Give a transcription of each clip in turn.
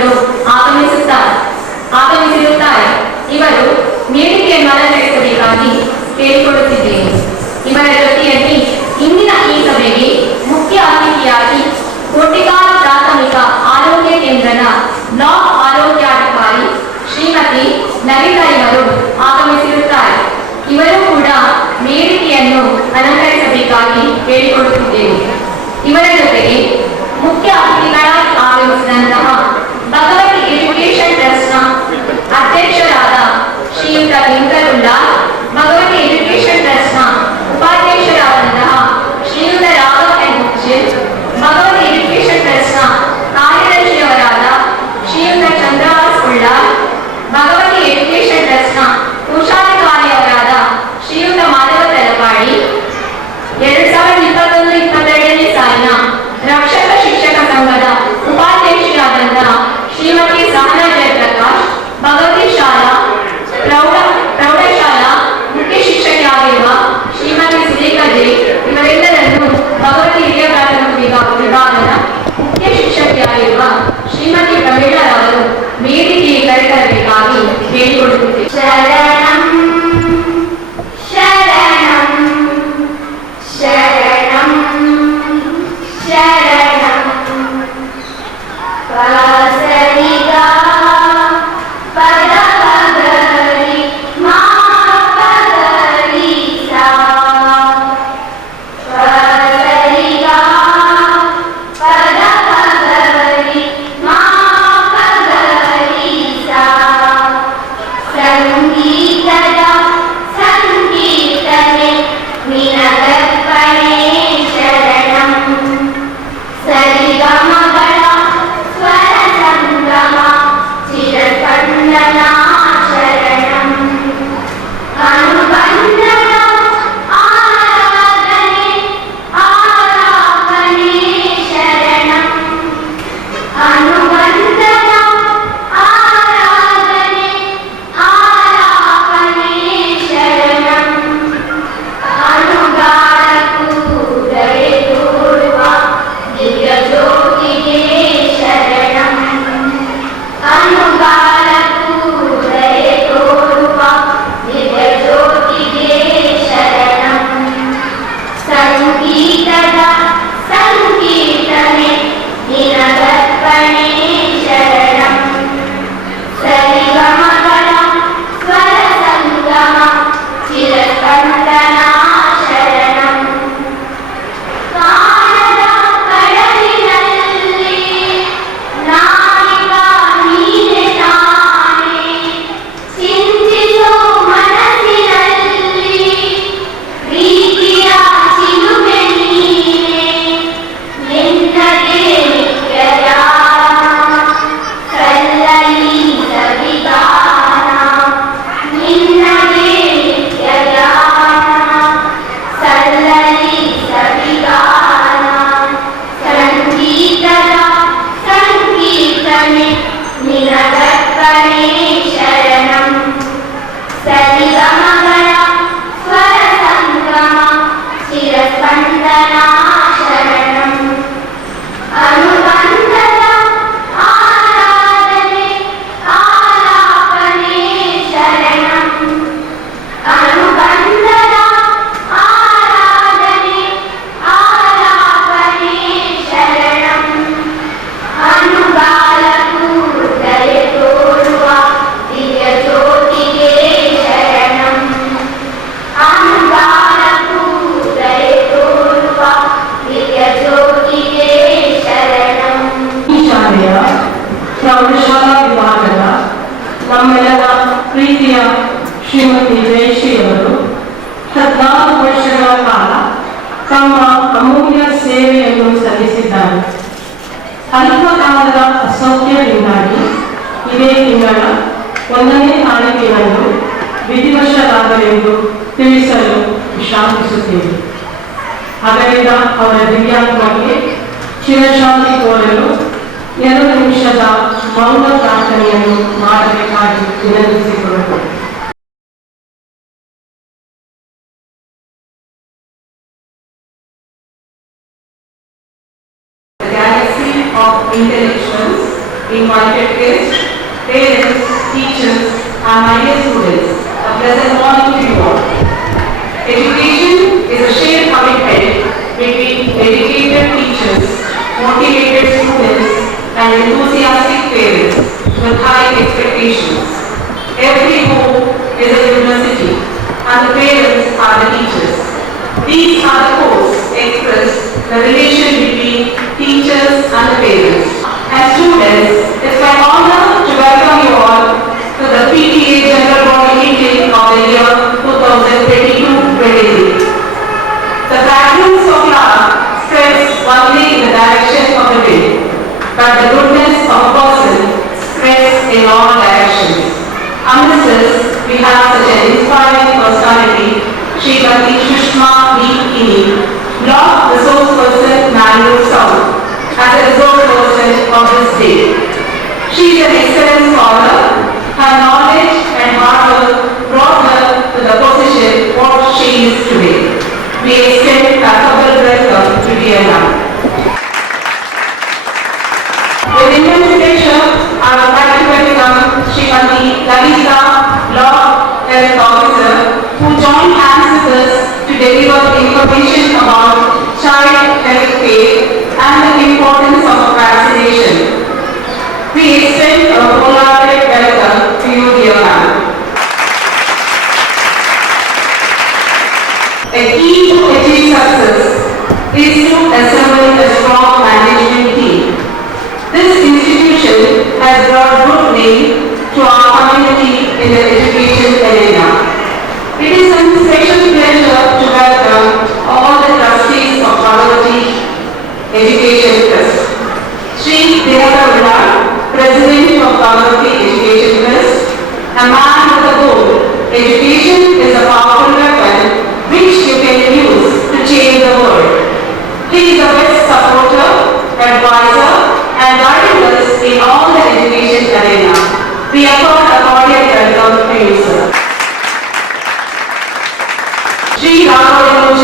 ಇವರು ಆಗಮಿಸಿರುತ್ತಾರೆ. ಇವರು ವೇದಿಕೆಯನ್ನು ಅಲಂಕರಿಸಬೇಕಾಗಿ ಕೇಳಿಕೊಳ್ಳುತ್ತಿದ್ದೇನೆ. ಇವರ ಜೊತೆಯಲ್ಲಿ ಇಂದಿನ ಈ ಸಭೆಗೆ ಮುಖ್ಯ ಅತಿಥಿಯಾಗಿ ಕೋಟೆಗಾಲ್ ಪ್ರಾಥಮಿಕ ಆರೋಗ್ಯ ಕೇಂದ್ರದ ಬ್ಲಾಕ್ ಆರೋಗ್ಯಾಧಿಕಾರಿ ಶ್ರೀಮತಿ ಲಲಿತಾ ಇವರು ಆಗಮಿಸಿರುತ್ತಾರೆ. ಇವರು ಕೂಡ ವೇದಿಕೆಯನ್ನು ಅಲಂಕರಿಸಬೇಕಾಗಿ ಕೇಳಿಕೊಳ್ಳುತ್ತಿದ್ದೇವೆ. ಇವರ ಜೊತೆಗೆ ಮುಖ್ಯ ಅತಿಥಿಗಳಾಗಿ ಆಗಮಿಸಿದಂತಹ ಭಗವತಿ ಎಜುಕೇಶನ್ ಟ್ರಸ್ಟ್ನ ಅಧ್ಯಕ್ಷರಾದ ಶ್ರೀಯುತ ವೆಂಕಟುಲ್ಲಾ, ಭಗವತಿ ಎಜುಕೇಶನ್ ಟ್ರಸ್ಟ್ನ ಉಪಾಧ್ಯಕ್ಷರಾದಂತಹ ಶ್ರೀಯುತ ರಾಘವ್ ಎನ್ ಮುಖ್ಜಿಲ್, ಭಗವತಿ ಎಜುಕೇಶನ್ ಟ್ರಸ್ಟ್ನ ಕಾರ್ಯದರ್ಶಿಯವರಾದ ಶ್ರೀಯುತ ಚಂದ್ರವಾಸ್ ಉಳ್ಳಾರ್, ಭಗವತಿ ಎಜುಕೇಶನ್ ಟ್ರಸ್ಟ್ನ ಕೋಶಾಧಿಕಾರಿಯವರಾದ ಶ್ರೀಯುತ ಮಾಧವ ತಲಪಾಡಿ, 2021-22ನೇ ಸಾಲಿನ ರಕ್ಷಕ ಶಿಕ್ಷಕ ಸಂಘದ ಉಪಾಧ್ಯಕ್ಷರಾದಂತಹ ಶ್ರೀಮತಿ ಸಹನಾ ಜಯಪ್ರಕಾಶ್, ಭಗವತಿ ಶಾಲಾ ಪ್ರೌಢಶಾಲಾ ಮುಖ್ಯ ಶಿಕ್ಷಕಿಯಾಗಿರುವ ಶ್ರೀಮತಿ ಸುರೇಖಾ ಜೈ, ಇವರೆಲ್ಲರನ್ನು ಭಗವತಿ ಹಿರಿಯ ಪ್ರಾಥಮಿಕ ವಿಭಾಗದ ಮುಖ್ಯ ಶಿಕ್ಷಕಿಯಾಗಿರುವ ಶ್ರೀಮತಿ ಪ್ರಮೀಳರವರು ವೇದಿಕೆಗೆ ಕರೆತರಬೇಕಾಗಿ ಹೇಳಿಕೊಳ್ಳುತ್ತಿದ್ದೇವೆ. ಶರಣಂ ಶರಣಂ ಶರಣಂ ಶರಣಂ ಪಸರಿಗಾ ಪದಪಗರಿ ಮಾ ಪಗರಿ ಸಾ ಪಸರಿಗಾ ಪದಪಗರಿ ಮಾ ಪಗರಿ ಸಾ ಸಂಗೀತದ ಸಂಕೀರ್ತನೆ ನಿನಗರ್ಪಣೆ ಶರಣಂ ಸರಿಗಮಗಳ ಸ್ವರ ಸಂಗಮ ಚಿರಕಂಡನ ಶರಣಂ ಅನುಬಂಧನ ಆರಾಧನೆ ಆರಾಧನೆ ಶರಣಂ ಅನುಬಂಧನ ಆರಾಧನೆ ಆರಾಧನೆ ಶರಣಂ ಅನುಗಾರಕ್ಕೂ ದಯೆ ತೋರುವ ದಿವ್ಯ ಜ್ಯೋತಿಗೆ ಶರಣಂ ಅನುಗಾರಕ್ಕೂ ದಯೆ ತೋರುವ ದಿವ್ಯ ಜ್ಯೋತಿಗೆ ಶರಣಂ ಸಂಗೀತದ ಸಂಕೀರ್ತನೆ ನಿನಗರ್ಪಣೆ ಶರಣಂ ಸರಿಗಮಗಳ ಸ್ವರ ಸಂಗಮ ಚಿರಕಂಠನ ಶರಣಂ ಕಾಣದ ಕಡಲಿನಲ್ಲಿ ನಾವಿಕ ನೀನೆ ನಾನೇ ಚಿಂತಿಸೋ ಮನಸ್ಸಿನಲ್ಲಿ ಪ್ರೀತಿಯ ಚಿಲುಮೆ ನೀನೆ ನಿನ್ನದೇ ನಿತ್ಯ ಧ್ಯಾನ ಕಲ್ಲಲಿ ಸವಿಗಾನ ನಿನ್ನದೇ ನಿತ್ಯ ಧ್ಯಾನ ಸಲ್ಲಲಿ ಸವಿಗಾನ ಸಂಗೀತದ ಸಂಕೀರ್ತನೆ ನಿನಗರ್ಪಣೆ ಶರಣಂ ಸರಿಗಮಗಳ ಸ್ವರ ಸಂಗಮ ಚಿರಸ್ಪಂದನ ಶರಣಂ ಅನುಬಂಧದ ಆರಾಧನೆ ಆಲಾಪನೆ ಶರಣಂ ಅನುಬಂಧದ ಆರಾಧನೆ ಆಲಾಪನೆ ಶರಣಂ ಅನುಗಾಲಕ್ಕೂ ದಯೆ ತೋರುವ ದಿವ್ಯ ಜ್ಯೋತಿಗೆ ಶರಣಂ ಅನುಗಾಲಕ್ಕೂ ದಯೆ ತೋರುವ ದಿವ್ಯ ಜ್ಯೋತಿಗೆ ಶರಣಂ. ಈ ಶಾಲೆಯ ಪ್ರೌಢಶಾಲಾ ವಿಭಾಗದ ನಮ್ಮೆಲ್ಲರ ಪ್ರೀತಿಯ ಶ್ರೀಮತಿ ಜಯಶ್ರೀಯವರು 14 ವರ್ಷಗಳ ಕಾಲ ತಮ್ಮ ಅಮೂಲ್ಯ ಸೇವೆಯನ್ನು ಸಲ್ಲಿಸಿದ್ದಾರೆ. ಅಲ್ಪಕಾಲದ ಅಸೌಖ್ಯದಿಂದಾಗಿ ಇದೇ ತಿಂಗಳ 1ನೇ ತಾರೀಕಿನಂದು ವಿಧಿವಶರಾದರೆಂದು ತಿಳಿಸಲು ವಿಶ್ರಾಂತಿಸುತ್ತೇವೆ. ಅದರಿಂದ ಅವರ ದಿವ್ಯಾತ್ಮಕ್ಕೆ ಚಿರಶಾಂತಿ ಕೋರಲು 2 ನಿಮಿಷದ ಮೌನ ಪ್ರಾರ್ಥನೆಯನ್ನು ಮಾಡಬೇಕಾಗಿ ವಿನಂತಿಸಿಕೊಳ್ಳುತ್ತೇವೆ. Of intellectuals invited invited guests, parents, teachers, and my dear students, a pleasant morning to you all. Education is a shared commitment between dedicated teachers, motivated students, and enthusiastic parents with high expectations. Every home is a university, and the parents are the teachers. These are the quotes express the relation between teachers and the parents. And students, it's my honor to welcome you all to the PTA General Body meeting of the year 2022-23. The fragrance of love spreads only in the direction of the wind, but the goodness of a person spreads in all directions. Amidst this, we have such an inspiring personality, Srimati Sushma V. Kini, Law Resource Person, Mangalore South, as a resource person of this day. She is an excellent scholar. Her knowledge and hard work brought her to the position what she is today. We extend a couple welcome to dear ma'am. With immense pleasure, I would like to welcome Srimati Lalita, Law Health Officer, who joined hands with us to deliver information about child health care and the importance of vaccination. We extend a wholehearted welcome to you, dear ma'am. A key to achieve success is to assemble a strong management team. This institution has brought good name to our community in the education arena. It is a special pleasure to welcome all the trustees of Bhagavati Education Trust. Sri Dinakar Villar, President of Bhagavati Education Trust, a man with a goal. Education is a powerful weapon which you can use to change the world. He is the best supporter, advisor, and guiding us in all the education arena. We accord a cordial welcome to you, sir. Sri Raghav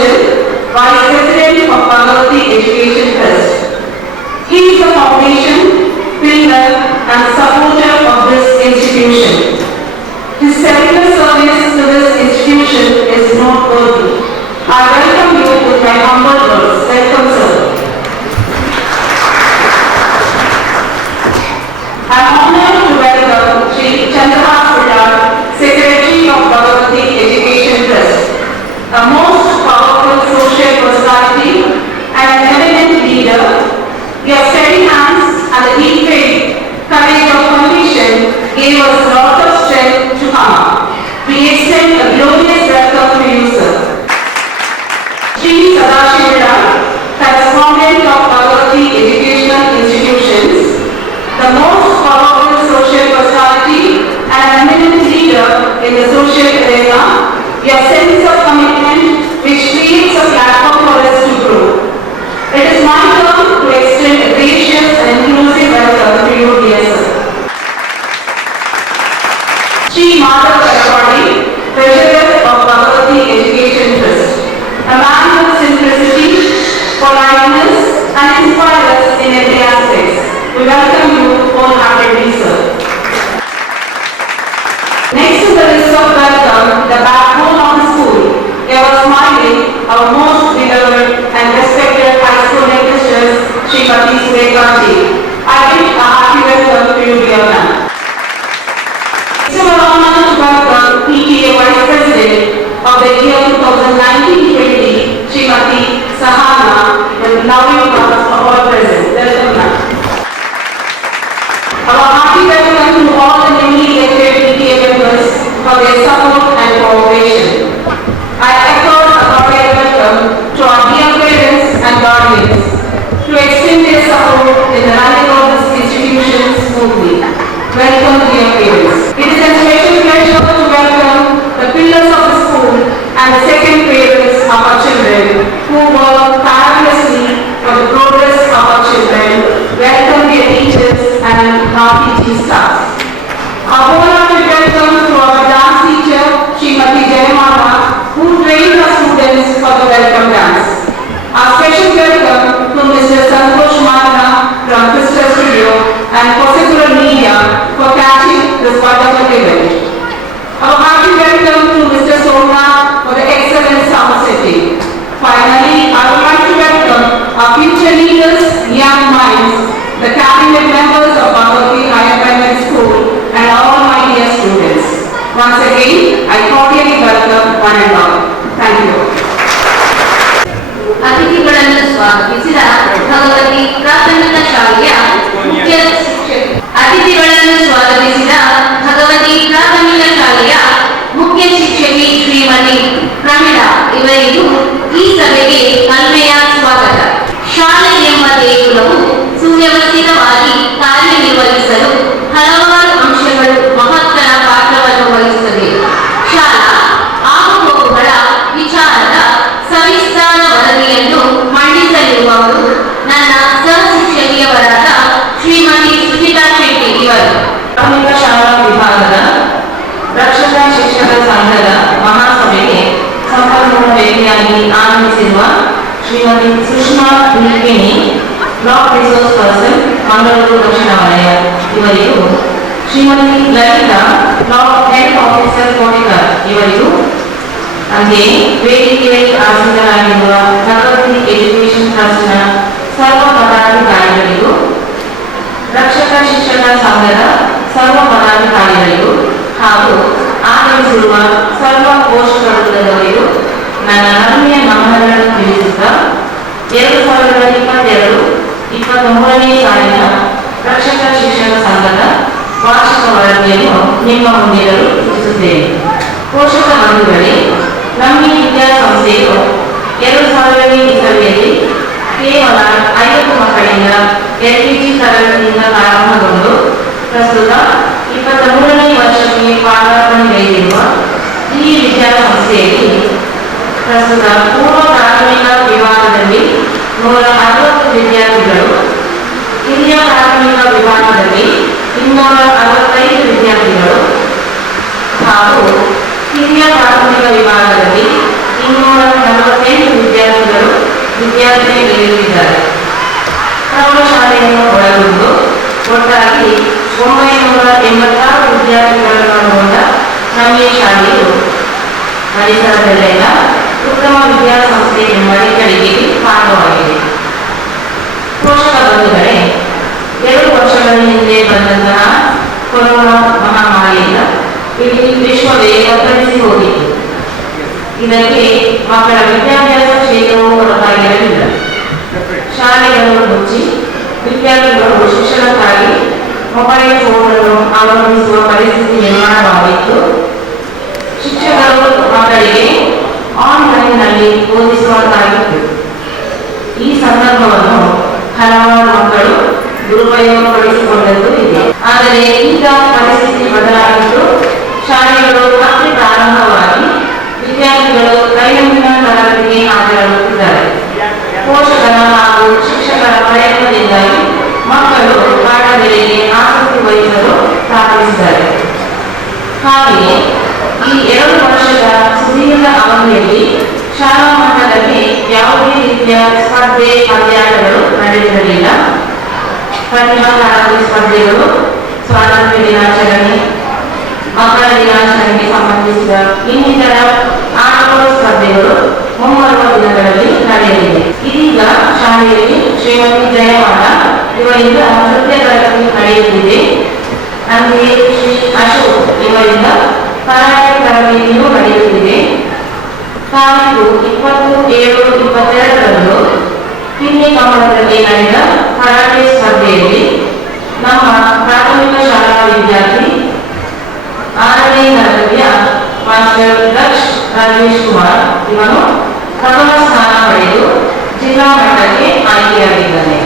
Vice President of Bhagavati Education Trust. He is the foundation, pillar, and supporter of this institution. His selfless service to this institution is noteworthy. I welcome you with my humble words. Welcome, sir. I am honored to welcome Sri Chandrahas Villar, Secretary of Bhagavati Education Trust, a most powerful social personality and an eminent leader. Your steady hands and the deep faith, courage of conviction gave us a lot of strength to come up. We extend a glorious welcome to you, sir. Sri Sadashiv Villar, correspondent of Bhagavati Educational Institutions, the most powerful social personality and an eminent leader in the social arena. Your sense of commitment which creates a platform for us to grow. It is my turn to extend a gracious and inclusive welcome to you, dear sir. Sri Madhav Kalapadi, Treasurer of Bhagavati Education Trust, a man with simplicity, politeness, and inspires us in every aspect. We welcome you wholeheartedly, sir. Next to the list of welcome, the backbone of the school, ever smiling, our most beloved and respected high school lecturers, Srimati Surekhaji. I wish a happy welcome to you, dear ma'am. It's our honor to welcome PTA Vice President of the year 2019-20, Srimati Sahana, with loving words of all present. Welcome, ma'am. Our hearty welcome to all the newly elected PTA members for their support and cooperation. I echo a cordial welcome to our dear parents and guardians to extend their support in the running of this institution smoothly. Welcome, dear parents. It is a special pleasure to welcome the pillars of the school and the second parents of our children who work tirelessly for the progress of our children. Welcome, dear teachers and our teaching staff. A wholehearted welcome to our dance teacher, Srimati Jayamala, who trained our students for the welcome dance. A Our special welcome to Mr. Santosh Marna from Crystal Studio and Possible Media for catching this wonderful event. Our hearty welcome to Mr. Somnath for the excellent sound setting. Finally, I would like to welcome our future leaders, young minds, the cabinet members of Bhagavati Higher Primary School and all my dear students. Once again, I cordially welcome one and all. Thank you. ಅತಿಥಿಗಳನ್ನು ಸ್ವಾಗತಿಸಿದ ಭಗವತಿ ಪ್ರಾಥಮಿಕ ಶಾಲೆಯ ಮುಖ್ಯ ಶಿಕ್ಷಕಿ ಶ್ರೀಮತಿ ಪ್ರಮೀಳಾ ಇವರಿಗೂ ಈ ಸಭೆಗೆ ಕಲ್ಮೆಯ ಸ್ವಾಗತ. ಶಾಲೆ ಎಂಬ ದೇಗುಲವು ಸುವ್ಯವಸ್ಥಿತವಾಗಿ ಕಾರ್ಯನಿರ್ವಹಿಸಲು ಹಲವಾರು ಅಂಶಗಳು ಮಹತ್ತರ ಪಾತ್ರವನ್ನು ವಹಿಸುತ್ತದೆ. ಶಾಲಾ ಆಗುಹೋಗುಗಳ ವಿಚಾರದ ಸವಿಸ್ತಾರ ವರದಿಯನ್ನು ಮಂಡಿಸಲಿರುವವರು ನನ್ನ ಸಹ ಶಿಕ್ಷಕಿಯವರಾದ ಶ್ರೀಮತಿ ಸುಜಿತಾ ಶೆಟ್ಟಿ ಇವರು. ಪ್ರಾಥಮಿಕ ಶಾಲಾ ವಿಭಾಗದ ರಕ್ಷಣಾ ಶಿಕ್ಷಕರ ಸಂಘದ ಮಹಾಸಭೆಗೆ ಸಂಪನ್ಮೂಲ ವ್ಯಕ್ತಿಯಾಗಿ ಆಗಮಿಸಿರುವ Shrimati Sushma Hulkeni, block resource person, Mangaluru ದಕ್ಷಿಣ ವಲಯ ಇವರಿಗೂ, Shrimati Lalita, block health officer Kotikar ಇವರಿಗೂ, ಹಾಗೆಯೇ ವೇದಿಕೆಯಲ್ಲಿ ಆಸೀನರಾಗಿರುವ ಭಗವತಿ ಎಜುಕೇಶನ್ ಟ್ರಸ್ಟ್ನ ಸರ್ವ ಪದಾಧಿಕಾರಿಗಳಿಗೂ, ರಕ್ಷಕ ಶಿಕ್ಷಕರ ಸಂಘದ ಸರ್ವ ಪದಾಧಿಕಾರಿಗಳಿಗೂ ಹಾಗೂ ಆಗಮಿಸಿರುವ ಸರ್ವ ಪೋಷಕರುಗಳಿಗೂ ನನ್ನ ನನ್ಮೆಯ ನಮನಗಳನ್ನು ತಿಳಿಸುತ್ತಾ 2022-23ನೇ ಸಾಲಿನ ರಕ್ಷಕ ಶಿಕ್ಷಕ ಸಂಘದ ವಾರ್ಷಿಕ ವರದಿಯನ್ನು ನಿಮ್ಮ ಮುಂದಿರಲು ಸೂಚಿಸುತ್ತೇನೆ. ಪೋಷಕ ಬಂಧುಗಳೇ, ನಮ್ಮ ವಿದ್ಯಾಸಂಸ್ಥೆಯು 2000ನೇ ಇಸವಿಯಲ್ಲಿ ಕೇವಲ 50 ಮಕ್ಕಳಿಂದ LKG ತರಗತಿಯಿಂದ ಪ್ರಾರಂಭಗೊಂಡು ಪ್ರಸ್ತುತ 23ನೇ ವರ್ಷಕ್ಕೆ ಪಾದಾರ್ಪಣೆಗೈದಿರುವ ಈ ವಿದ್ಯಾಸಂಸ್ಥೆಯಲ್ಲಿ ಪ್ರಸ್ತುತ ಪೂರ್ವ ಪ್ರಾಥಮಿಕ ವಿಭಾಗದಲ್ಲಿ 160 ವಿದ್ಯಾರ್ಥಿಗಳು, ಹಿರಿಯ ಪ್ರಾಥಮಿಕ ವಿಭಾಗದಲ್ಲಿ 265 ವಿದ್ಯಾರ್ಥಿಗಳು ಹಾಗೂ ಹಿರಿಯ ಪ್ರಾಥಮಿಕ ವಿಭಾಗದಲ್ಲಿ 248 ವಿದ್ಯಾರ್ಥಿಗಳು ವಿದ್ಯಾರ್ಥಿನಿಯರಿದ್ದಾರೆ. ಪ್ರೌಢಶಾಲೆಯನ್ನು ಒಳಗೊಂಡು ಒಟ್ಟಾಗಿ 986 ವಿದ್ಯಾರ್ಥಿಗಳನ್ನು ಒಳಗೊಂಡ ನಮ್ಮ ಈ ಶಾಲೆಯು ಪರಿಸರದಲ್ಲೆಲ್ಲ ಉತ್ತಮ ವಿದ್ಯಾಸಂಸ್ಥೆ ಎಂಬ ಹೆಗ್ಗಳಿಕೆಗೆ ಕಾರಣವಾಗಿದೆ. ಪೋಷಕ ಬಂಧುಗಳೇ, 2 ವರ್ಷಗಳ ಹಿಂದೆ ಬಂದಂತಹ ಕೊರೋನಾ ಮಹಾಮಾರಿಯಿಂದ ಇಡೀ ವಿಶ್ವವೇ ತತ್ತರಿಸಿ ಹೋಗಿತ್ತು. ಇದಕ್ಕೆ ಮಕ್ಕಳ ವಿದ್ಯಾಭ್ಯಾಸ ಕ್ಷೇತ್ರವೂ ಹೊರತಾಗಿರಲಿಲ್ಲ. ಶಾಲೆಗಳನ್ನು ಮುಚ್ಚಿ ವಿದ್ಯಾರ್ಥಿಗಳು ಶಿಕ್ಷಣಕ್ಕಾಗಿ ಮೊಬೈಲ್ ಫೋನನ್ನು ಅವಲಂಬಿಸುವ ಪರಿಸ್ಥಿತಿ ನಿರ್ಮಾಣವಾಗಿತ್ತು. ಶಿಕ್ಷಕರು ಮಕ್ಕಳಿಗೆ ಆನ್ಲೈನ್ನಲ್ಲಿ ಬೋಧಿಸುವಂತಾಗಿತ್ತು. ಈ ಸಂದರ್ಭವನ್ನು ಹಲವಾರು ಮಕ್ಕಳು ದುರುಪಯೋಗಪಡಿಸಿಕೊಂಡದ್ದು ಇದೆ. ಆದರೆ ಈಗ ಪರಿಸ್ಥಿತಿ ಬದಲಾಗಿದ್ದು ಶಾಲೆಗಳು ಮತ್ತೆ ಪ್ರಾರಂಭವಾಗಿ ವಿದ್ಯಾರ್ಥಿಗಳು ದೈನಂದಿನ ತರಗತಿಗೆ ಹಾಜರಾಗುತ್ತಿದ್ದಾರೆ. ಪೋಷಕರ ಹಾಗೂ ಶಿಕ್ಷಕರ ಪ್ರಯತ್ನದಿಂದಾಗಿ ಮಕ್ಕಳು ಪಾಠಗಳಿಗೆ ಆಸಕ್ತಿ ವಹಿಸಲು ಪ್ರಾರಂಭಿಸಿದ್ದಾರೆ. ಹಾಗೆಯೇ ಈ 2 ವರ್ಷದ ಸುದೀರ್ಘ ಅವಧಿಯಲ್ಲಿ ಶಾಲಾ ಮಟ್ಟದಲ್ಲಿ ಯಾವುದೇ ರೀತಿಯ ಸ್ಪರ್ಧೆ ಪಂದ್ಯಾಟಗಳು ನಡೆದಿರಲಿಲ್ಲ. ಪ್ರತಿಭಾ ಕಾರಂಜಿ ಸ್ಪರ್ಧೆಗಳು, ಸ್ವಾತಂತ್ರ್ಯ ದಿನಾಚರಣೆ, ಮಕ್ಕಳ ದಿನಾಚರಣೆಗೆ ಸಂಬಂಧಿಸಿದ ಇನ್ನಿತರ ಆಟೋಟ ಸ್ಪರ್ಧೆಗಳು ಮುಂಬರುವ ದಿನಗಳಲ್ಲಿ ನಡೆಯಲಿದೆ. ಇದೀಗ ಶಾಲೆಯಲ್ಲಿ ಶ್ರೀಮತಿ ಜಯಮಾಲ ಇವರಿಂದ ನೃತ್ಯ ತರಗತಿ ನಡೆಯುತ್ತಿದೆ. ಅಂತೆಯೇ ಶ್ರೀ ಅಶೋಕ್ ಇವರಿಂದ ಕರಾಟೆ ತರಬೇತಿಯೂ ನಡೆಯುತ್ತಿದೆ. ತಾರೀಕು 27-22ರಂದು ಕಿನ್ನಿ ಕಮಲದಲ್ಲಿ ನಡೆದ ಕರಾಟೆ ಸ್ಪರ್ಧೆಯಲ್ಲಿ ನಮ್ಮ ಪ್ರಾಥಮಿಕ ಶಾಲಾ ವಿದ್ಯಾರ್ಥಿ 6ನೇ ತರಗತಿಯ ಮಾಸ್ಟರ್ ದಕ್ಷ್ ರಾಜೇಶ್ ಕುಮಾರ್ ಇವನು ಪ್ರಥಮ ಸ್ಥಾನ ಪಡೆದು ಜಿಲ್ಲಾ ಮಟ್ಟಕ್ಕೆ ಆಯ್ಕೆಯಾಗಿದ್ದಾನೆ.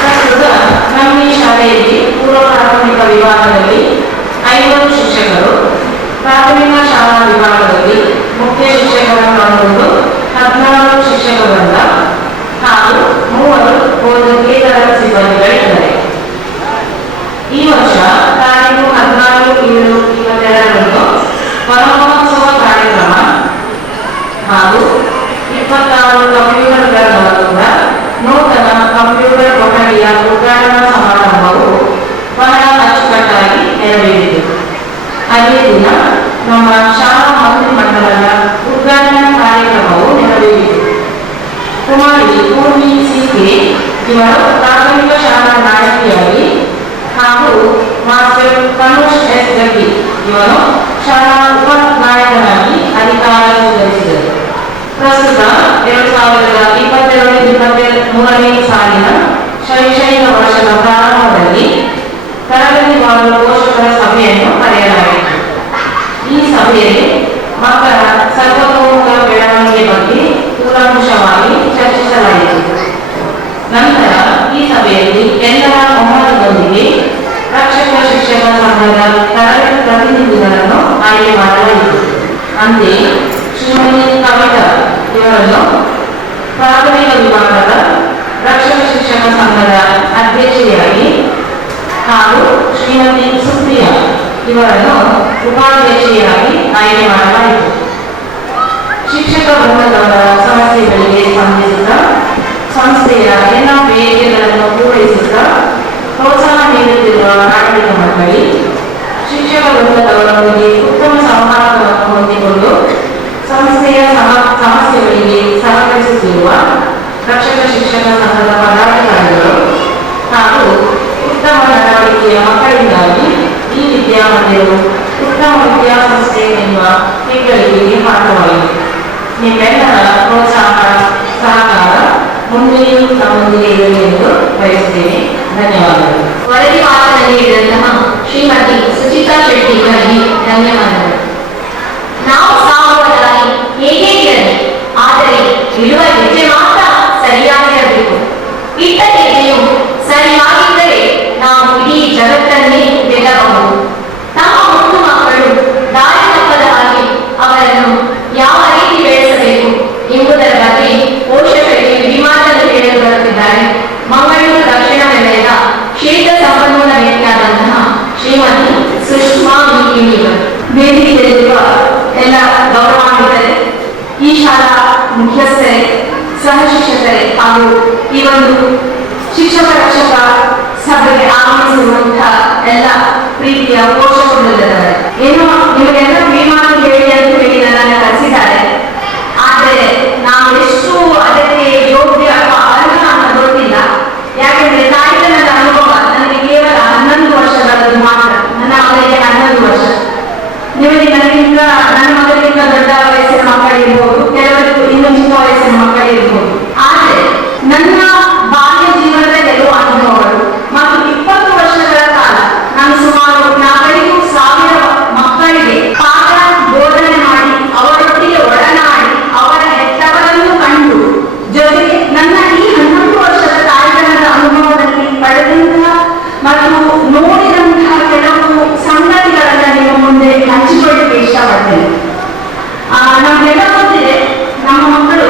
ಪ್ರಸ್ತುತ ನಮ್ಮ ಈ ಶಾಲೆಯಲ್ಲಿ ಪೂರ್ವ ಪ್ರಾಥಮಿಕ ವಿಭಾಗದಲ್ಲಿ 50 ಶಿಕ್ಷಕರು, ಪ್ರಾಥಮಿಕ ಶಾಲಾ ವಿಭಾಗದಲ್ಲಿ ಮುಖ್ಯ ಶಿಕ್ಷಕರನ್ನು ಒಳಗೊಂಡು 14 ಶಿಕ್ಷಕರಿಂದ ಹಾಗೂ 3 ಬೋಧಕೇತರ ಸಿಬ್ಬಂದಿಗಳಿದ್ದಾರೆ. ಈ ವರ್ಷ ತಾರೀಕು 14-7-22ರಂದು ವನಮಹೋತ್ಸವ ಕಾರ್ಯಕ್ರಮ ಹಾಗೂ ದಿನ ನಮ್ಮ ಶಾಲಾ ಮಂತ್ರಿಮಂಡಲದ ಉದ್ಘಾಟನಾ ಕಾರ್ಯಕ್ರಮವು ನೆರವೇರಿತು. ಕುಮಾರಿ ಪೂರ್ಣಿ ಸಿ.ಕೆ. ಇವರು ಪ್ರಾಥಮಿಕ ಶಾಲಾ ನಾಯಕಿಯಾಗಿ ಹಾಗೂ ಮಾಸ್ಟರ್ ತನುಷ್ ಎಸ್. ಜಗ್ಗಿ ಇವರು ಶಾಲಾ ಉಪ ನಾಯಕನಾಗಿ ಅಧಿಕಾರ ಸ್ವೀಕರಿಸಿದರು. ಪ್ರಸ್ತುತ 2022-23ನೇ ಸಾಲಿನ ಶೈಕ್ಷಣಿಕ ವರ್ಷದ ಪ್ರಾರಂಭದಲ್ಲಿ ತರಗತಿವಾರು ಪೋಷಕರ ಸಭೆಯನ್ನು ಕರೆಯಲಾಯಿತು. ಈ ಸಭೆಯಲ್ಲಿ ಮಕ್ಕಳ ಸರ್ವತೋಮುಖ ಬೆಳವಣಿಗೆ ಬಗ್ಗೆ ಕೂಲಂಕುಷವಾಗಿ ಚರ್ಚಿಸಲಾಯಿತು. ನಂತರ ಈ ಸಭೆಯಲ್ಲಿ ಎಲ್ಲರ ಒಮ್ಮತದೊಂದಿಗೆ ರಕ್ಷಕ ಶಿಕ್ಷಕ ಸಂಘದ ತರಗತಿ ಪ್ರತಿನಿಧಿಗಳನ್ನು ಆಯ್ಕೆ ಮಾಡಲಾಯಿತು. ಅಂತೆಯೇ ಶ್ರೀಮತಿ ಕವಿತಾ ಇವರನ್ನು ಪ್ರಾಥಮಿಕ ವಿಭಾಗದ ರಕ್ಷಕ ಶಿಕ್ಷಕ ಸಂಘದ ಅಧ್ಯಕ್ಷೆಯಾಗಿ ಹಾಗೂ ಶ್ರೀಮತಿ ಸುಪ್ರಿಯಾ ಇವರನ್ನು ಉಪಾಧ್ಯಕ್ಷೆಯಾಗಿ ಆಯ್ಕೆ ಮಾಡಲಾಯಿತು. ಶಿಕ್ಷಕ ವೃಂದದವರ ಸಮಸ್ಯೆಗಳಿಗೆ ಸ್ಪಂದಿಸುತ್ತಾ ಸಂಸ್ಥೆಯ ಎಲ್ಲ ಬೇಡಿಕೆಗಳನ್ನು ಪೂರೈಸುತ್ತಾ ಪ್ರೋತ್ಸಾಹ ನೀಡುತ್ತಿರುವ ಆಡಳಿತ ಮಂಡಳಿ ಶಿಕ್ಷಕ ವೃಂದದವರೊಂದಿಗೆ ಉತ್ತಮ ಸಂವಾದವನ್ನು ಹೊಂದಿಕೊಂಡು ಸಂಸ್ಥೆಯ ಸಮಸ್ಯೆಗಳಿಗೆ ಸಹಕರಿಸುತ್ತಿರುವ ರಕ್ಷಕ ಶಿಕ್ಷಕ ಸಂಘದ ಪದಾಧಿಕಾರಿಗಳು ಹಾಗೂ ಉತ್ತಮ ನಡವಳಿಕೆಯ ಮಕ್ಕಳಿಂದಾಗಿ ಈ ವಿದ್ಯಾಮಂದಿರವು ಉತ್ತಮ ವಿದ್ಯಾಸಂಸ್ಥೆ ಎನ್ನುವ ಹೆಗ್ಗಳಿಕೆಗೆ ಪಾತ್ರವಾಗಿದೆ. ನಿಮ್ಮೆಲ್ಲರ ಪ್ರೋತ್ಸಾಹ ಸಹಕಾರ ಮುಂದೆಯೂ ನಮ್ಮೊಂದಿಗೆ ಇರಲಿ ಎಂದು ಬಯಸುತ್ತೇನೆ. ಧನ್ಯವಾದಗಳು. ವರದಿ ವಾಚನ ನೀಡಿದಂತಹ ಶ್ರೀಮತಿ ಸುಚಿತಾ ಶೆಟ್ಟಿ ಇವರಿಗೆ ಧನ್ಯವಾದಗಳು. ನಾವು ಸಾಗುವ ದಾರಿ ಹೇಗೆ ಇರಲಿ, ಆದರೆ ಇಡುವ ಹೆಜ್ಜೆ ಮಾತ್ರ ಸರಿಯಾಗಿರಬೇಕು. ಇಟ್ಟ ಹೆಜ್ಜೆಯು ಸರಿಯಾಗಿದ್ದರೆ ನಾವು ಇಡೀ ಜಗತ್ತನ್ನೇ ಗೆಲ್ಲಬಹುದು. ನಮ್ಮ ಮುದ್ದು ಮಕ್ಕಳು ದಾರಿ ತಪ್ಪದ ಹಾಗೆ ಅವರನ್ನು ಯಾವ ರೀತಿ ಬೆಳೆಸಬೇಕು ಎಂಬುದರ ಬಗ್ಗೆ ಪೋಷಕರಿಗೆ ಕಿವಿಮಾತನ್ನು ಹೇಳಲು ಬರುತ್ತಿದ್ದಾರೆ ಮಂಗಳೂರು ದಕ್ಷಿಣ ವಲಯದ ಕ್ಷೇತ್ರ ಸಂಪನ್ಮೂಲ ವ್ಯಕ್ತಿಯಾದಂತಹ ಶ್ರೀಮತಿ ಸುಷ್ಮಾ ಮಿಕ್ಕಿಣಿಯವರು. ವೇದಿಕೆಯಲ್ಲಿರುವ ಎಲ್ಲ ಗೌರವಾನ್ವಿತರೆ, ಈ ಶಾಲಾ ಮುಖ್ಯಸ್ಥರೇ, ಸಹ ಶಿಕ್ಷಕರೇ ಹಾಗೂ ಈ ಒಂದು ಶಿಕ್ಷಕ ರಕ್ಷಕ ಸಭೆಗೆ ಆಗಮಿಸಿರುವಂತಹ ಎಲ್ಲ ಪ್ರೀತಿಯ ಪೋಷಕರಿದ್ದಾರೆ. ಏನು ನಿಮಗೆಲ್ಲ ಕಿವಿಮಾತು ಹೇಳಿ ಅಂತ ಹೇಳಿ ನನ್ನನ್ನು ಕರೆಸಿದ್ದಾರೆ. ಆದರೆ ನಾವು ಎಷ್ಟು ಅದಕ್ಕೆ ಯೋಗ್ಯ ಅಥವಾ ಅರ್ಹ ಅಂತ ಗೊತ್ತಿಲ್ಲ. ಯಾಕೆಂದ್ರೆ ತಾಯಿತನದ ಅನುಭವ ನನಗೆ ಕೇವಲ 11 ವರ್ಷಗಳದ್ದು ಮಾತ್ರ. ನನ್ನ ಮಗಳಿಗೆ 11 ವರ್ಷ. ನಿಮಗೆ ನನಗಿಂತ ನನ್ನ ಮಗಳಿಗಿಂತ ದೊಡ್ಡ ವಯಸ್ಸಿನ ಮಕ್ಕಳಿರ್ಬೋದು, ಕೆಲವರಿಗೂ ಇನ್ನೂ ಚಿಕ್ಕ ವಯಸ್ಸಿನ ಮಕ್ಕಳಿರ್ಬೋದು. ಆದರೆ ನನ್ನ ಬಾಲ್ಯ ಜೀವನದ ಕೆಲವು ಅನುಭವಗಳು ಮತ್ತು 20 ವರ್ಷಗಳ ಕಾಲ ನಾನು ಸುಮಾರು 4,000 ಮಕ್ಕಳಿಗೆ ಪಾಠ ಬೋಧನೆ ಮಾಡಿ ಅವರೊಟ್ಟಿಗೆ ಒಡನಾಡಿ ಅವರ ಹೆತ್ತವರನ್ನು ಕಂಡು ಜೊತೆಗೆ ನನ್ನ ಈ 11 ವರ್ಷದ ತಾಯ್ತನದ ಅನುಭವದಲ್ಲಿ ಪಡೆದಂತಹ ಮತ್ತು ನೋಡಿದಂತಹ ಕೆಲವು ಸಂಗತಿಗಳನ್ನು ನಿಮ್ಮ ಮುಂದೆ ಹಂಚಿಕೊಳ್ಳಿಕ್ಕೆ ಇಷ್ಟಪಡ್ತೇನೆ. ನಮಗೆಲ್ಲ ಗೊತ್ತಿದೆ, ನಮ್ಮ ಮಕ್ಕಳು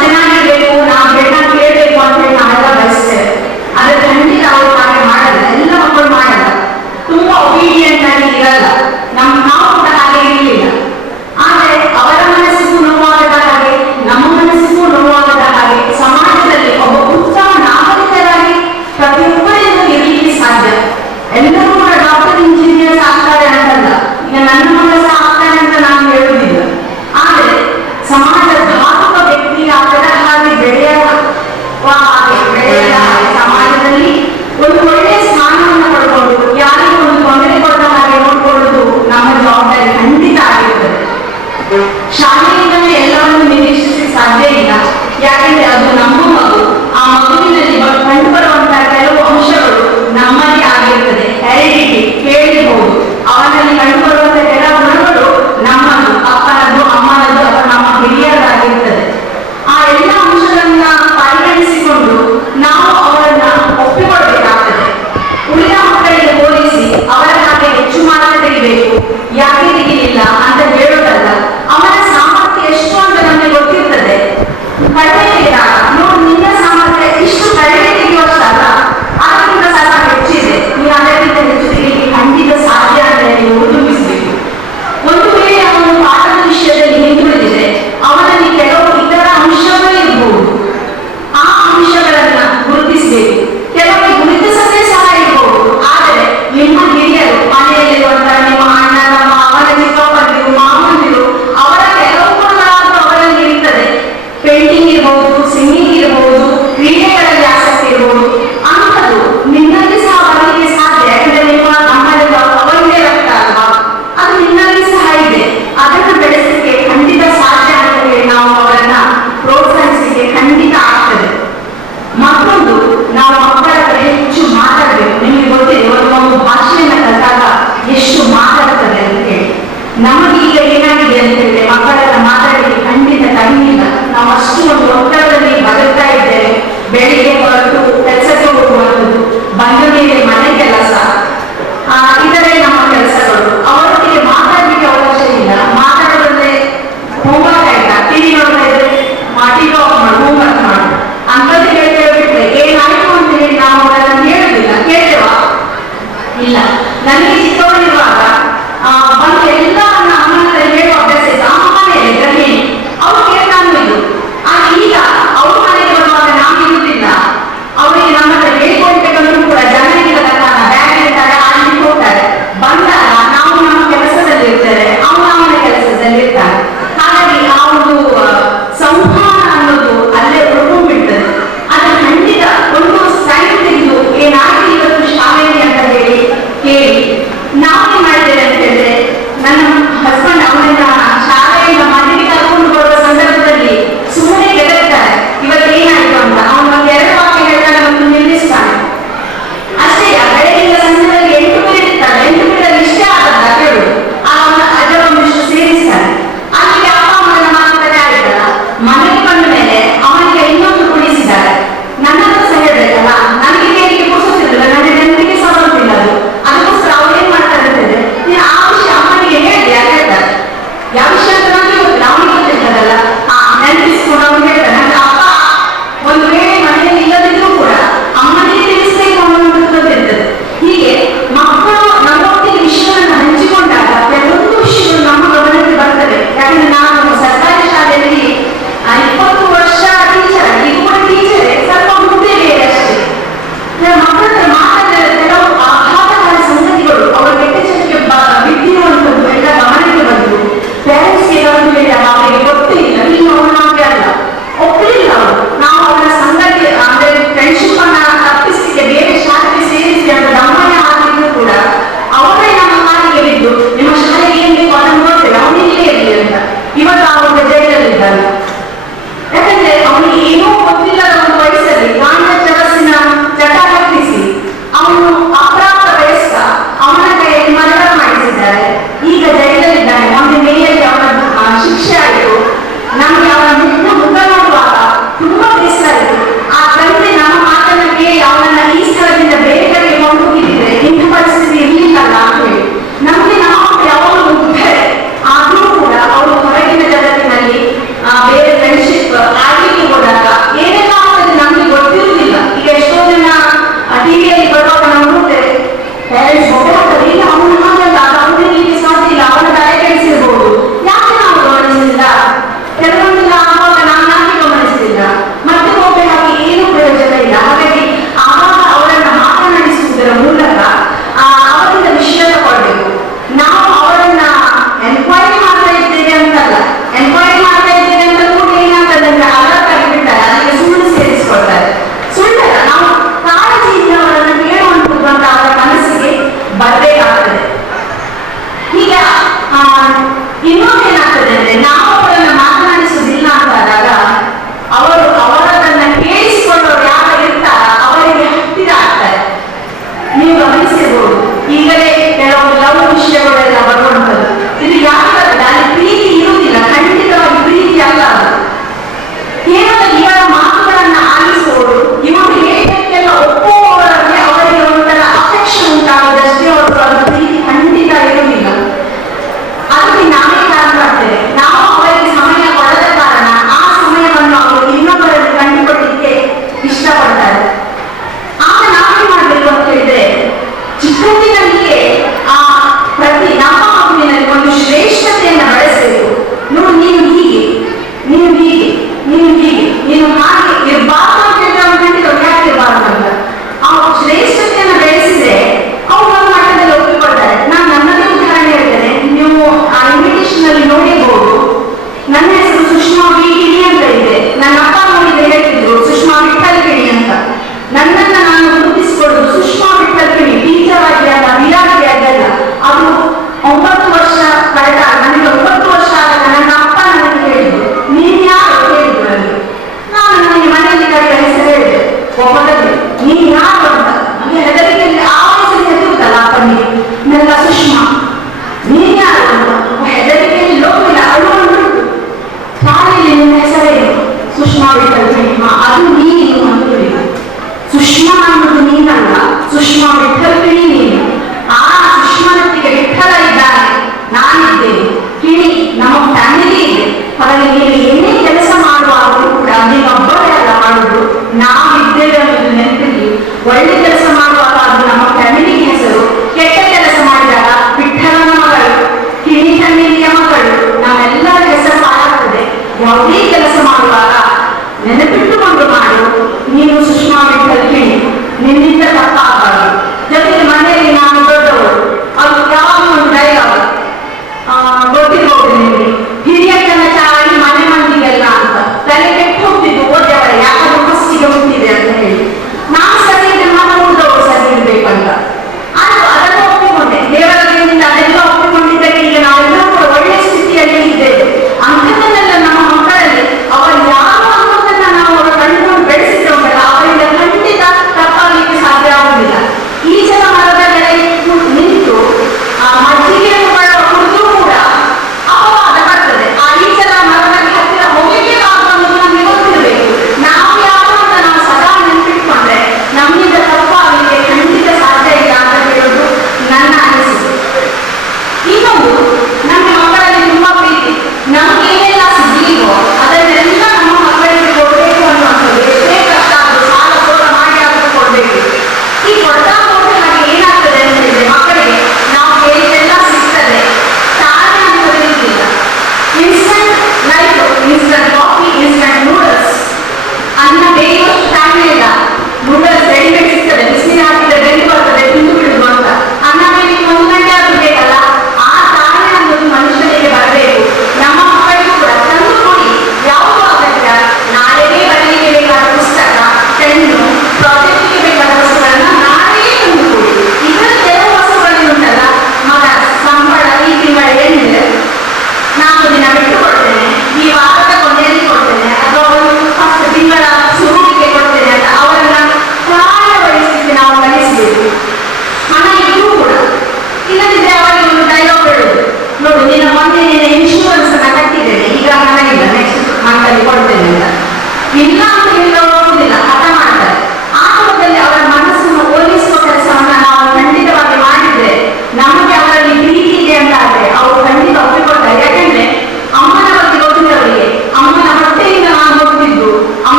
ಚೆನ್ನಾಗಿರ್ಬೇಕು, ನಾವು ಬೇಡ ಕೇಳಬೇಕು ಅಂತ ಹೇಳಿ ನಾವೆಲ್ಲ ಬಯಸ್ತೇವೆ. ಆದರೆ ಖಂಡಿತ ಅವರು ಹಾಗೆ ಮಾಡಲ್ಲ, ಎಲ್ಲ ಮಕ್ಕಳು ಮಾಡಲ್ಲ. ತುಂಬಾ ಒಬೀಡಿಯಂಟ್ ಆಗಿ ಇರಲ್ಲ. ನಾವು ಕೂಡ ಹಾಗೆ ಇರಲಿಲ್ಲ. ಆದರೆ ಅವರ ಮನಸ್ಸಿಗೂ ನೋವಾಗದ ಹಾಗೆ, ನಮ್ಮ ಮನಸ್ಸಿಗೂ ನೋವಾಗದ ಹಾಗೆ ಸಮಾಜದಲ್ಲಿ ಒಬ್ಬ ಉತ್ತಮ ನಾಗರಿಕರಾಗಿ ಪ್ರತಿಯೊಬ್ಬರಿಗೂ ಇರಲಿಕ್ಕೆ ಸಾಧ್ಯ. ಎಲ್ಲರೂ ಕೂಡ ಡಾಕ್ಟರ್, ಇಂಜಿನಿಯರ್ಸ್ ಆಗ್ತಾರೆ ಅಂತಲ್ಲ. ಈಗ ನನ್ನ ಮಗ ಸಹ ಆಗ್ತಾನೆ ಅಂತ ನಾನು ಹೇಳುವುದಿಲ್ಲ. ಆದರೆ ಸಮಾಜ ಘಾತಕ ವ್ಯಕ್ತಿ ಆಗದ ಹಾಗೆ ಬೆಳೆಯದ ಹಾಗೆ ಸಮಾಜದಲ್ಲಿ ಒಂದು ಒಳ್ಳೆಯ ಸ್ಥಾನವನ್ನು ಪಡ್ಕೊಂಡು ಯಾರಿಗೂ ಒಂದು ತೊಂದರೆ ಕೊಟ್ಟ ಹಾಗೆ ನೋಡಿಕೊಳ್ಳುವುದು ನಮ್ಮ ಜವಾಬ್ದಾರಿ ಖಂಡಿತ ಆಗಿರುತ್ತದೆ. ಶಾಲೆಯಿಂದಲೇ ಎಲ್ಲವನ್ನು ನಿರೀಕ್ಷಿಸಿ ಸಾಧ್ಯ ಇಲ್ಲ. ಯಾಕೆಂದ್ರೆ ಅದು ನಮ್ಮ ಮಗು. ಆ ಮಗುವಿನಲ್ಲಿ ಕಂಡುಬರುವಂತಹ ಕೆಲವು ಅಂಶಗಳು ನಮ್ಮದೇ ಆಗಿರುತ್ತದೆ, ಹೆರಿಡಿಟಿ ನನಗೆ ಚಿಕ್ಕವರಿರುವಾಗ ಬಂದು ಎಲ್ಲ ನನ್ನ ಅಮ್ಮನ ಹತ್ರ ಹೇಳುವ ಅಭ್ಯಾಸ ಇತ್ತು. ಅಮ್ಮ ಮನೆಯಲ್ಲಿ ಗೃಹಿಣಿ, ಅವ್ರು ಕೇಳ್ತಾನು ಇದ್ರು. ಈಗ ಅವ್ರ ಮನೆಗೆ ಬರುವಾಗ ನಾವು ಇರುವುದಿಲ್ಲ, ಅವರಿಗೆ ನಮ್ಮ ಹತ್ರ ಹೇಳ್ಕೊಳ್ಬೇಕಂದ್ರೂ ಕೂಡ ಜನರಿಗೆ ಬ್ಯಾಗ್ ಇರ್ತಾರೆ, ಅಲ್ಲಿ ಹೋಗ್ತಾರೆ. ಬಂದಾಗ ನಾವು ನಮ್ಮ ಕೆಲಸದಲ್ಲಿ ಇರ್ತೇವೆ, ಅವನ ಅವನ ಕೆಲಸದಲ್ಲಿ ಇರ್ತಾರೆ. ಹಾಗಾಗಿ ಆ ಒಂದು ಸಂವಹನ ಅನ್ನೋದು ಅಲ್ಲೇ ಉಳ್ಕೊಂಡ್ಬಿಡ್ತದೆ. ಅದು ಖಂಡಿತ ಒಂದು ಸೈನ್ ತೆಗೆದು ಏನಾಗಿ ಇವತ್ತು ಶಾಲೆಯಲ್ಲಿ ಅಂತ ಹೇಳಿ ಕೇಳಿ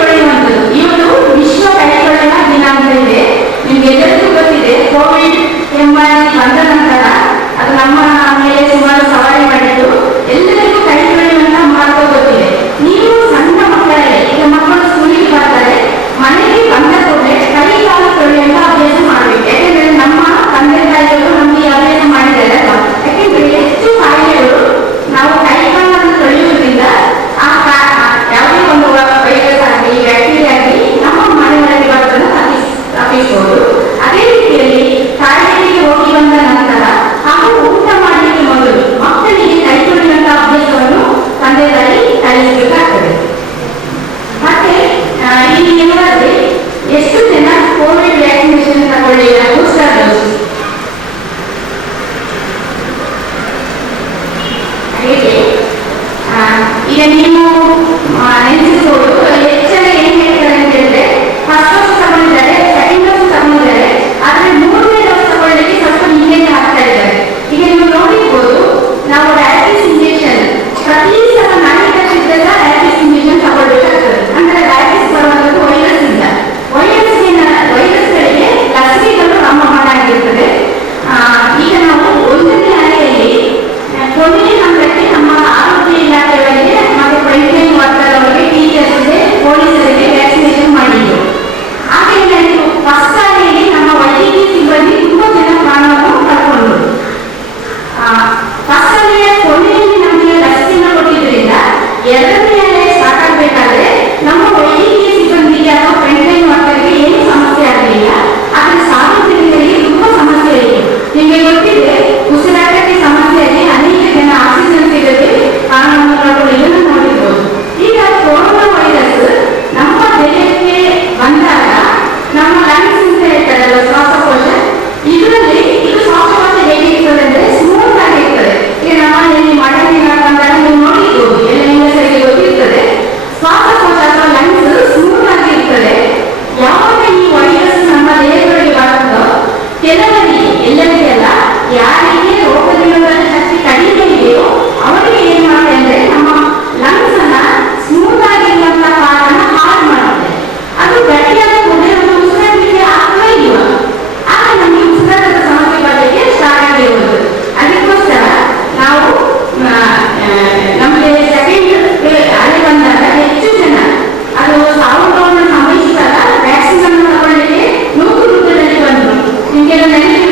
ತೊಳೆಯುವಂಥದ್ದು. ಇವತ್ತು ವಿಶ್ವ ಕೈ ತೊಳೆಯುವ ದಿನ ಅಂತ ಇದೆ. ನಿಮ್ಗೆಲ್ಲರಿಗೂ ಗೊತ್ತಿದೆ, ಕೋವಿಡ್ ಎಂಬಾಗಿ ಬಂದ ನಂತರ ಅದು ನಮ್ಮ ಮೇಲೆ ಸುಮಾರು ಸವಾರಿ ಮಾಡಿದ್ದು. ಎಲ್ಲರಿಗೂ ಕೈ ತೊಳೆಯುವಂತ ಮಹತ್ವ ಗೊತ್ತಿದೆ. ನೀವು ಸಣ್ಣ ಮಕ್ಕಳೇ, ಈಗ ಮಕ್ಕಳು ಸ್ಕೂಲಿಗೆ ಬರ್ತಾರೆ, ಮನೆಗೆ ಬಂದ ಕೂಡಲೇ ಕೈ ಕಾಲು ತೊಳೆಯುವಂತ ಅಭ್ಯಾಸ ಮಾಡಬೇಕು. ಯಾಕೆಂದ್ರೆ ನಮ್ಮ ತಂದೆ ತಾಯಿಗಳು ನಮ್ಗೆ ಈ ಅಭ್ಯಾಸ ಮಾಡಿದ್ದಾರೆ ಅಲ್ವಾ. ಯಾಕೆಂದ್ರೆ ಹೆಚ್ಚು ಕಾಯಿಲೆಗಳು ನಾವು ಕೈ ಕಾಲನ್ನು ತೊಳೆಯುವುದರಿಂದ ಯಾವುದೇ ಒಂದು ವೈರಸ್ ಆಗಲಿ ಬ್ಯಾಕ್ಟೀರಿಯಾ ಆಗಲಿ ನಮ್ಮ ಮನೆಗಳಲ್ಲಿ ಬರೋದನ್ನು ತಪ್ಪಿಸಬಹುದು. ಅದೇ ರೀತಿಯಲ್ಲಿ ಕಾಯಿಲೆಗೆ ಹೋಗಿ ಬಂದ ನಂತರ ಹಾಗೂ ಊಟ ಮಾಡಲಿಕ್ಕೆ ಮೊದಲು ಮಕ್ಕಳಿಗೆ ಕೈ ತೊಳೆಯುವಂತ ಅಭ್ಯಾಸವನ್ನು ತಂದೆ ತಾಯಿ ಕಲಿಸಬೇಕಾಗ್ತದೆ. ಮತ್ತೆ ಇಲ್ಲಿ ಏನಾದ್ರೆ ಎಷ್ಟು ಜನ ಕೋವಿಡ್ ವ್ಯಾಕ್ಸಿನೇಷನ್ ತಗೊಳ್ಳಿಲ್ಲ, ಬೂಸ್ಟರ್ ಡೋಸ್. ಹಾಗೆ ಈಗ ನೀವು ನೆನೆಸಿಸಬಹುದು, ಹೆಚ್ಚಾಗಿ ಏನ್ ಹೇಳ್ತಾರೆ ಅಂತ ಹೇಳಿದ್ರೆ ಫಸ್ಟ್ ಡೋಸ್ ತಗೊಂಡಿದ್ದಾರೆ, ಸೆಕೆಂಡ್ ಡೋಸ್ ತಗೊಂಡಿದ್ದಾರೆ, ಆದ್ರೆ ಮೂರನೇ ಡೋಸ್ ತಗೊಳ್ಳಿಕ್ಕೆ ಸ್ವಲ್ಪ ಹಿಂದೆ ಹಾಕ್ತಾ ಇದ್ದಾರೆ. ಈಗ ನೀವು ನೋಡಿರ್ಬೋದು, ನಾವು ಡಯಾಬಿಟಿಸ್ ಇಂಜೆಕ್ಷನ್ ಪ್ರತಿ ಸಲ ನಾಯಿಕಟ್ಟಿದ್ದಾಗ ಡಯಾಬಿಟಿಸ್ ಇಂಜೆಕ್ಷನ್ ತಗೊಳ್ಬೇಕಾಗ್ತದೆ. ಅಂದ್ರೆ ಡಯಾಬಿಟಿಸ್ ಬರುವಂತದ್ದು ವೈರಸ್ ಇಂದ. ವೈರಸ್ಗಳಿಗೆ ಲಸಿಕೆಗಳು ನಮ್ಮ ಮಾಡಾಗಿರ್ತದೆ. ಈಗ ನಾವು ಒಂದನೇ ಅಲೆಯಲ್ಲಿ ಕೊನೆಯ ಹಂತಕ್ಕೆ ನಮ್ಮ ಆರೋಗ್ಯ ಇಲಾಖೆಯವರಿಗೆ ಮತ್ತೆ ಫ್ರಂಟ್ಲೈನ್ ವರ್ಕರ್ ಅವರಿಗೆ, ಟೀಚರ್ಸ್ಗೆ, ಪೊಲೀಸರಿಗೆ ವ್ಯಾಕ್ಸಿನೇಷನ್ ಮಾಡಿದ್ರು. ಆಗ ಫಸ್ಟ್ ಅಲೆಯಲ್ಲಿ ನಮ್ಮ ವೈದ್ಯಕೀಯ ಸಿಬ್ಬಂದಿ ತುಂಬಾ ಜನ ಪ್ರಾಣವನ್ನು ಕಳ್ಕೊಂಡ್ರು. ಫಸ್ಟ್ ಅಲೆಯ ಕೊನೆಯಲ್ಲಿ ನಮಗೆ ಲಸಿಕೆಯನ್ನು ಕೊಟ್ಟಿದ್ರಿಂದ ಎರಡನೇ ಅಲೆ ಸ್ಟಾರ್ಟ್ ಆಗಬೇಕಾದ್ರೆ ನಮ್ಮ ವೈದ್ಯಕೀಯ ಸಿಬ್ಬಂದಿಗೆ ಅಥವಾ ಫ್ರಂಟ್ಲೈನ್ ವರ್ಕರ್ಗೆ ಏನು ಸಮಸ್ಯೆ ಆಗಲಿಲ್ಲ, ಆದ್ರೆ ಸಾರ್ವಜನಿಕರಿಗೆ ತುಂಬಾ ಸಮಸ್ಯೆ ಇತ್ತು. ನಿಮಗೆ ಗೊತ್ತಿದೆ, ಉಸಿರಾಟಕ್ಕೆ ಸಮಸ್ಯೆಯಲ್ಲಿ ಅನೇಕ ಜನ ಆಕ್ಸಿಜನ್ ಸಿಗದೆ ಪ್ರಾಣವನ್ನು ಕಳ್ಕೊಂಡು ಇದನ್ನು ನೋಡಿರ್ಬೋದು. ಈಗ ಕೊರೋನಾ ವೈರಸ್ ನಮ್ಮ ದೇಹಕ್ಕೆ ಬಂದಾಗ ನಮ್ಮ ಲಂಗ್ಸ್ ಅಂತ ಹೇಳ್ತಾರಲ್ಲ, ಶ್ವಾಸಕೋಶ, ಇದರಲ್ಲಿ ಇದು ಶ್ವಾಸಕೋಶ ಹೇಗೆ ಇರ್ತದೆ ಅಂದ್ರೆ ಸ್ಮೂತ್ ಆಗಿ ಇರ್ತದೆ. ಈಗ ನಮ್ಮಲ್ಲಿ ಮಳೆಗೆ ಬಂದಾಗ ನೀವು ನೋಡಿರ್ಬೋದು, ಎಲ್ಲ ಹೆಂಗಸರಿಗೆ ಗೊತ್ತಿರ್ತದೆ, ಶ್ವಾಸಕೋಶ ಅಥವಾ ಲಂಗ್ಸ್ ಸ್ಮೂತ್ ಆಗಿ ಇರ್ತದೆ. ಯಾವಾಗ ಈ ವೈರಸ್ ನಮ್ಮ ದೇಹಗಳಿಗೆ ಬರುತ್ತೋ, ಕೆಲವರಿಗೆ, ಎಲ್ಲರಿಗೆ ಅಲ್ಲ, ಯಾರಿಗೆ ರೋಗ ನಿರೋಧಕ ಶಕ್ತಿ ಕಡಿಮೆ ಇದೆಯೋ ಅವರಿಗೆ ಏನ್ ಮಾಡುತ್ತೆ ಅಂದ್ರೆ ನಮ್ಮ ಲಂಗ್ಸ್ ಅನ್ನ ಸ್ಮೂತ್ ಆಗಿರುವಂತ ಕಾರಣ ಹಾಳು ಮಾಡುತ್ತೆ. ಅದು ಗಟ್ಟಿಯಾದ ಕೂಡಲೇ ಒಂದು ಉಸಿರಾಟಕ್ಕೆ ಆಗ್ತಾ ಇಲ್ವ, ಆಗ ನಮಗೆ ಉಸಿರಾಟದ ಸಮಸ್ಯೆ ಬರಲಿಕ್ಕೆ ಸ್ಟಾರ್ಟ್ ಆಗಿರುವುದು. ಅದಕ್ಕೋಸ್ಕರ ನಾವು ನಮಗೆ ಸೆಕೆಂಡ್ ಅಲೆ ಬಂದಾಗ ಹೆಚ್ಚು ಜನ ಅದು ಸಾವುಗಳನ್ನು ಸಂಭವಿಸಿದಾಗ ವ್ಯಾಕ್ಸಿನ್ ಅನ್ನು ತಗೊಳ್ಳಿಕ್ಕೆ ನೂಕು ರೂಪದಲ್ಲಿ ಬಂದರು. ನಿಮಗೆಲ್ಲ ನೆನಪು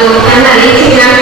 ಮತ್ತು ನನ್ನ ನೆಚ್ಚಿನ